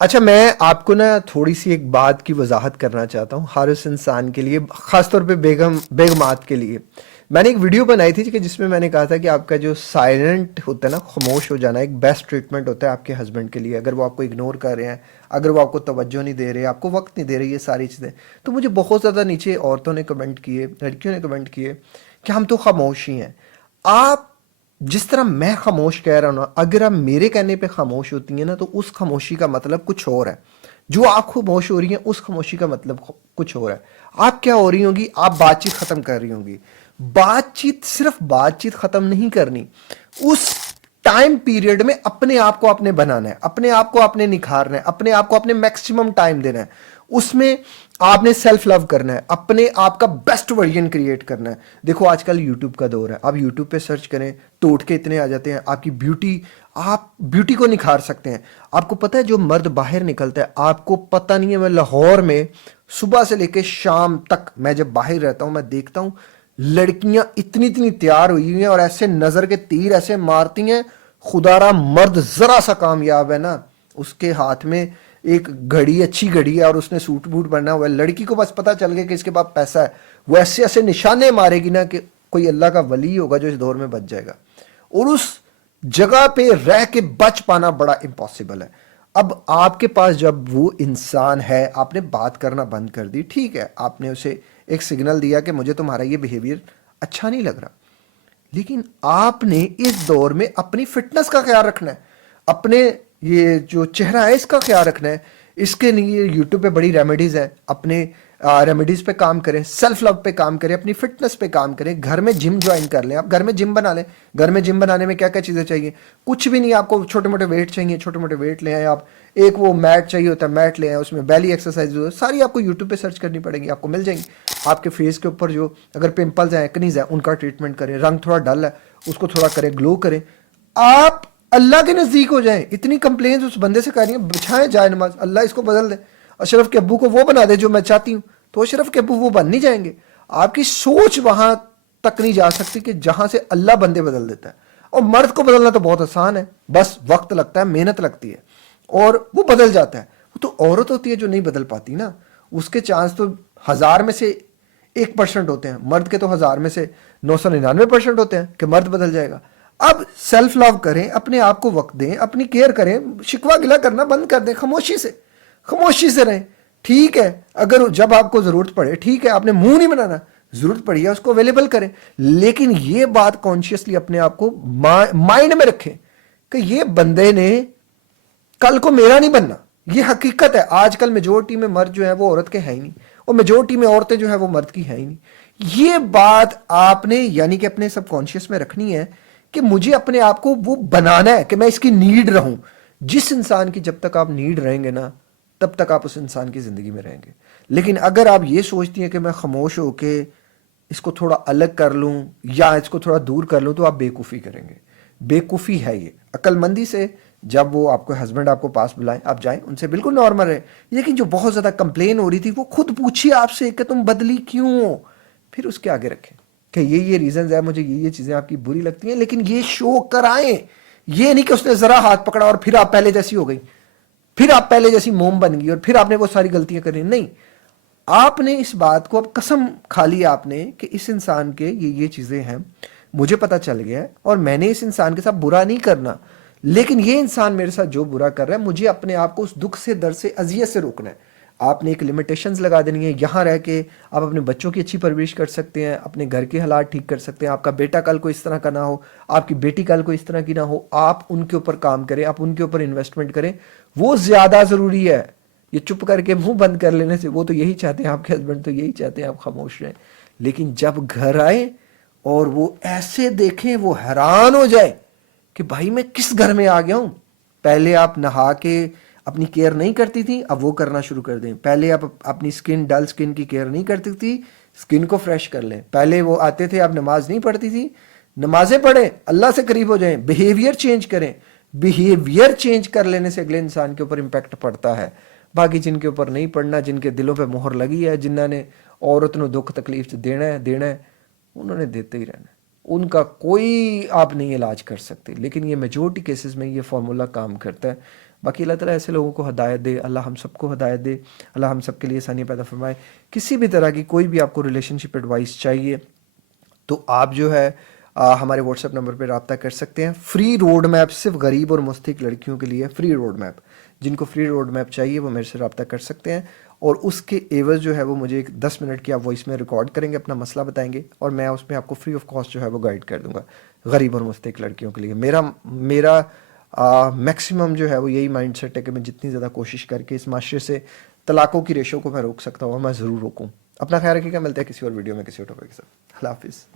اچھا، میں آپ کو نا تھوڑی سی ایک بات کی وضاحت کرنا چاہتا ہوں ہر اس انسان کے لیے، خاص طور پہ بیگمات کے لیے۔ میں نے ایک ویڈیو بنائی تھی کہ جس میں میں نے کہا تھا کہ آپ کا جو سائلنٹ ہوتا ہے نا، خاموش ہو جانا، ایک بیسٹ ٹریٹمنٹ ہوتا ہے آپ کے ہسبینڈ کے لیے۔ اگر وہ آپ کو اگنور کر رہے ہیں، اگر وہ آپ کو توجہ نہیں دے رہے، آپ کو وقت نہیں دے رہے، یہ ساری چیزیں، تو مجھے بہت زیادہ نیچے عورتوں نے کمنٹ کیے، لڑکیوں نے کمنٹ کیے کہ ہم تو خاموش ہی ہیں۔ آپ جس طرح میں خاموش کہہ رہا ہوں نا، اگر آپ میرے کہنے پہ خاموش ہوتی ہیں نا، تو اس خاموشی کا مطلب کچھ اور ہے۔ جو آپ خاموش ہو رہی ہیں، اس خاموشی کا مطلب کچھ اور ہے۔ آپ کیا ہو رہی ہوں گی؟ آپ بات چیت ختم کر رہی ہوں گی۔ بات چیت، صرف بات چیت ختم نہیں کرنی، اس ٹائم پیریڈ میں اپنے آپ کو آپ نے بنانا ہے، اپنے آپ کو آپ نے نکھارنا ہے، اپنے آپ کو آپ نے میکسیمم ٹائم دینا ہے۔ اس میں آپ نے سیلف لو کرنا ہے، اپنے آپ کا بیسٹ ورژن کریٹ کرنا ہے۔ دیکھو آج کل یوٹیوب کا دور ہے، آپ یوٹیوب پہ سرچ کریں، ٹوٹکے اتنے آ جاتے ہیں، آپ کی بیوٹی، آپ بیوٹی کو نکھار سکتے ہیں۔ آپ کو پتہ ہے جو مرد باہر نکلتا ہے، آپ کو پتہ نہیں ہے، میں لاہور میں صبح سے لے کے شام تک میں جب باہر رہتا ہوں، میں دیکھتا ہوں لڑکیاں اتنی اتنی تیار ہوئی ہوئی ہیں اور ایسے نظر کے تیر ایسے مارتی ہیں۔ خدا را مرد ذرا سا کامیاب ہے نا، اس کے ہاتھ میں ایک گھڑی، اچھی گھڑی ہے، اور اس نے سوٹ بوٹ بننا ہوا ہے، لڑکی کو بس پتہ چل گیا کہ اس کے پاس پیسہ ہے، وہ ایسے ایسے نشانے مارے گی نا کہ کوئی اللہ کا ولی ہوگا جو اس دور میں بچ جائے گا، اور اس جگہ پہ رہ کے بچ پانا بڑا امپاسبل ہے۔ اب آپ کے پاس جب وہ انسان ہے، آپ نے بات کرنا بند کر دی، ٹھیک ہے، آپ نے اسے ایک سگنل دیا کہ مجھے تمہارا یہ بیہیویئر اچھا نہیں لگ رہا، لیکن آپ نے اس دور میں اپنی فٹنس کا خیال رکھنا ہے، اپنے یہ جو چہرہ ہے اس کا خیال رکھنا ہے۔ اس کے لیے یوٹیوب پہ بڑی ریمیڈیز ہیں، اپنے ریمیڈیز پہ کام کریں، سیلف لو پہ کام کریں، اپنی فٹنس پہ کام کریں، گھر میں جم جوائن کر لیں، آپ گھر میں جم بنا لیں۔ گھر میں جم بنانے میں کیا کیا چیزیں چاہیے؟ کچھ بھی نہیں، آپ کو چھوٹے موٹے ویٹ چاہیے، چھوٹے موٹے ویٹ لے آئیں آپ، ایک وہ میٹ چاہیے ہوتا ہے، میٹ لے آئیں، اس میں بیلی ایکسرسائز ساری آپ کو یوٹیوب پہ سرچ کرنی پڑیں گی، آپ کو مل جائیں گی۔ آپ کے فیس کے اوپر جو اگر پمپلز ہیں، ایکنیز ہیں، ان کا ٹریٹمنٹ کریں، رنگ تھوڑا ڈل ہے اس کو تھوڑا کریں، گلو کریں، آپ اللہ کے نزدیک ہو جائیں۔ اتنی کمپلینز اس بندے سے کر رہی ہیں، بچھائیں جائے نماز، اللہ اس کو بدل دے، اشرف کے ابو کو وہ بنا دے جو میں چاہتی ہوں، تو اشرف کے ابو وہ بن نہیں جائیں گے۔ آپ کی سوچ وہاں تک نہیں جا سکتی کہ جہاں سے اللہ بندے بدل دیتا ہے۔ اور مرد کو بدلنا تو بہت آسان ہے، بس وقت لگتا ہے، محنت لگتی ہے، اور وہ بدل جاتا ہے۔ وہ تو عورت ہوتی ہے جو نہیں بدل پاتی نا، اس کے چانس تو 1000 میں سے 1% ہوتے ہیں، مرد کے تو 1000 میں سے 999% ہوتے ہیں کہ مرد بدل جائے گا۔ اب سیلف لو کریں، اپنے آپ کو وقت دیں، اپنی کیئر کریں، شکوہ گلا کرنا بند کر دیں، خاموشی سے رہیں۔ ٹھیک ہے، اگر جب آپ کو ضرورت پڑے، ٹھیک ہے، آپ نے منہ نہیں بنانا، ضرورت پڑی ہے اس کو اویلیبل کریں، لیکن یہ بات کانشیسلی اپنے آپ کو مائنڈ میں رکھیں کہ یہ بندے نے کل کو میرا نہیں بننا۔ یہ حقیقت ہے، آج کل میجورٹی میں مرد جو ہے وہ عورت کے ہیں ہی نہیں، اور میجورٹی میں عورتیں جو ہیں وہ مرد کی ہیں ہی نہیں۔ یہ بات آپ نے یعنی کہ اپنے سب کانشیس میں رکھنی ہے کہ مجھے اپنے آپ کو وہ بنانا ہے کہ میں اس کی نیڈ رہوں۔ جس انسان کی جب تک آپ نیڈ رہیں گے نا، تب تک آپ اس انسان کی زندگی میں رہیں گے۔ لیکن اگر آپ یہ سوچتی ہیں کہ میں خاموش ہو کے اس کو تھوڑا الگ کر لوں یا اس کو تھوڑا دور کر لوں، تو آپ بیوقوفی کریں گے۔ بیوقوفی ہے یہ۔ عقل مندی سے جب وہ آپ کو ہسبینڈ آپ کو پاس بلائیں، آپ جائیں، ان سے بالکل نارمل ہے۔ لیکن جو بہت زیادہ کمپلین ہو رہی تھی، وہ خود پوچھیے آپ سے کہ تم بدلی کیوں ہو، پھر اس کے آگے رکھیں کہ یہ ریزنز ہیں، مجھے یہ چیزیں آپ کی بری لگتی ہیں، لیکن یہ شو کرائیں۔ یہ نہیں کہ اس نے ذرا ہاتھ پکڑا اور پھر آپ پہلے جیسی ہو گئی، پھر آپ پہلے جیسی موم بن گئی اور پھر آپ نے وہ ساری غلطیاں کریں۔ نہیں، آپ نے اس بات کو اب قسم کھا لی آپ نے کہ اس انسان کے یہ چیزیں ہیں، مجھے پتا چل گیا ہے، اور میں نے اس انسان کے ساتھ برا نہیں کرنا، لیکن یہ انسان میرے ساتھ جو برا کر رہا ہے، مجھے اپنے آپ کو اس دکھ سے، درد سے، اذیت سے روکنا ہے۔ آپ نے ایک لمیٹیشنز لگا دینی ہے۔ یہاں رہ کے آپ اپنے بچوں کی اچھی پرورش کر سکتے ہیں، اپنے گھر کے حالات ٹھیک کر سکتے ہیں، آپ کا بیٹا کل کو اس طرح کا نہ ہو، آپ کی بیٹی کل کو اس طرح کی نہ ہو، آپ ان کے اوپر کام کریں، آپ ان کے اوپر انویسٹمنٹ کریں، وہ زیادہ ضروری ہے۔ یہ چپ کر کے منہ بند کر لینے سے، وہ تو یہی چاہتے ہیں، آپ کے ہسبینڈ تو یہی چاہتے ہیں آپ خاموش رہیں، لیکن جب گھر آئے اور وہ ایسے دیکھیں، وہ حیران ہو جائے کہ بھائی میں کس گھر میں آ گیا ہوں۔ پہلے آپ نہا کے اپنی کیئر نہیں کرتی تھی، اب وہ کرنا شروع کر دیں۔ پہلے آپ اپنی ڈل سکن کی کیئر نہیں کرتی تھی، سکن کو فریش کر لیں۔ پہلے وہ آتے تھے، آپ نماز نہیں پڑھتی تھی، نمازیں پڑھیں، اللہ سے قریب ہو جائیں، بیہیویئر چینج کریں۔ بیہیویئر چینج کر لینے سے اگلے انسان کے اوپر امپیکٹ پڑتا ہے۔ باقی جن کے اوپر نہیں پڑنا، جن کے دلوں پہ مہر لگی ہے، جنہوں نے عورت نو دکھ تکلیف دینا ہے، انہوں نے دیتے ہی رہنا ہے۔ ان کا کوئی آپ نہیں علاج کر سکتے، لیکن یہ میجورٹی کیسز میں یہ فارمولا کام کرتا ہے۔ باقی اللہ تعالیٰ ایسے لوگوں کو ہدایت دے، اللہ ہم سب کو ہدایت دے، اللہ ہم سب کے لیے آسانی پیدا فرمائے۔ کسی بھی طرح کی کوئی بھی آپ کو ریلیشن شپ ایڈوائس چاہیے تو آپ جو ہے ہمارے واٹس ایپ نمبر پہ رابطہ کر سکتے ہیں۔ فری روڈ میپ صرف غریب اور مستحق لڑکیوں کے لیے، فری روڈ میپ، جن کو فری روڈ میپ چاہیے وہ میرے سے رابطہ کر سکتے ہیں، اور اس کے عوض جو ہے وہ مجھے ایک 10 منٹ کی آپ وائس میں ریکارڈ کریں گے، اپنا مسئلہ بتائیں گے، اور میں اس میں آپ کو فری آف کاسٹ جو ہے وہ گائیڈ کر دوں گا غریب اور مستحق لڑکیوں کے لیے۔ میرا میکسیمم جو ہے وہ یہی مائنڈ سیٹ ہے کہ میں جتنی زیادہ کوشش کر کے اس معاشرے سے طلاقوں کی ریشو کو میں روک سکتا ہوں، میں ضرور روکوں۔ اپنا خیال رکھیے گا، ملتے ہیں کسی اور ویڈیو میں کسی اور ٹاپک کے ساتھ۔ اللہ حافظ۔